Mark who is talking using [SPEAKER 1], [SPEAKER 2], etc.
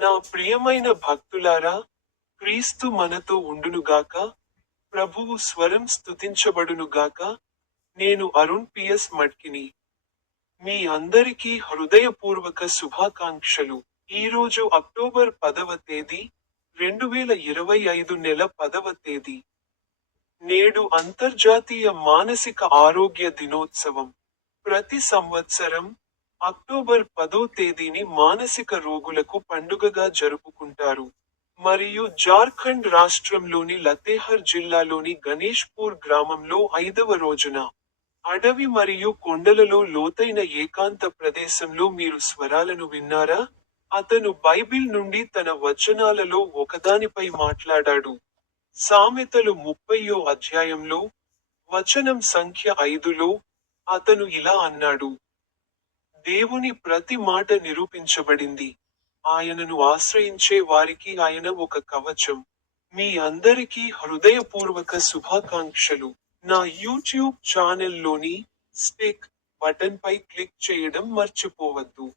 [SPEAKER 1] నా ప్రియమైన భక్తులారా క్రీస్తు మనతో ఉండునుగాక ప్రభువు స్వరం స్తుతించబడునుగాక నేను అరుణ్ పిఎస్ మట్కిని. మీ అందరికీ హృదయపూర్వక శుభాకాంక్షలు. ఈరోజు అక్టోబర్ పదవ తేదీ రెండు వేల ఇరవై ఐదు నెల పదవ తేదీ. నేడు అంతర్జాతీయ మానసిక ఆరోగ్య దినోత్సవం. ప్రతి సంవత్సరం అక్టోబర్ పదో తేదీని మానసిక రోగులకు పండుగగా జరుపుకుంటారు. మరియు జార్ఖండ్ రాష్ట్రంలోని లతేహర్ జిల్లాలోని గణేష్పూర్ గ్రామంలో ఐదవ రోజున. అడవి మరియు కొండలలో లోతైన ఏకాంత ప్రదేశంలో మీరు స్వరాలను విన్నారా? అతను బైబిల్ నుండి తన వచనాలలో ఒకదానిపై మాట్లాడాడు. సామెతలు ముప్పయో అధ్యాయంలో వచనం సంఖ్య ఐదులో అతను ఇలా అన్నాడు. దేవుని ప్రతి మాట నిరూపించబడింది. ఆయనను ఆశ్రయించే వారికి ఆయన ఒక కవచం. మీ అందరికీ హృదయపూర్వక శుభాకాంక్షలు. నా యూట్యూబ్ ఛానల్లోని స్టిక్ బటన్పై క్లిక్ చేయడం మర్చిపోవద్దు.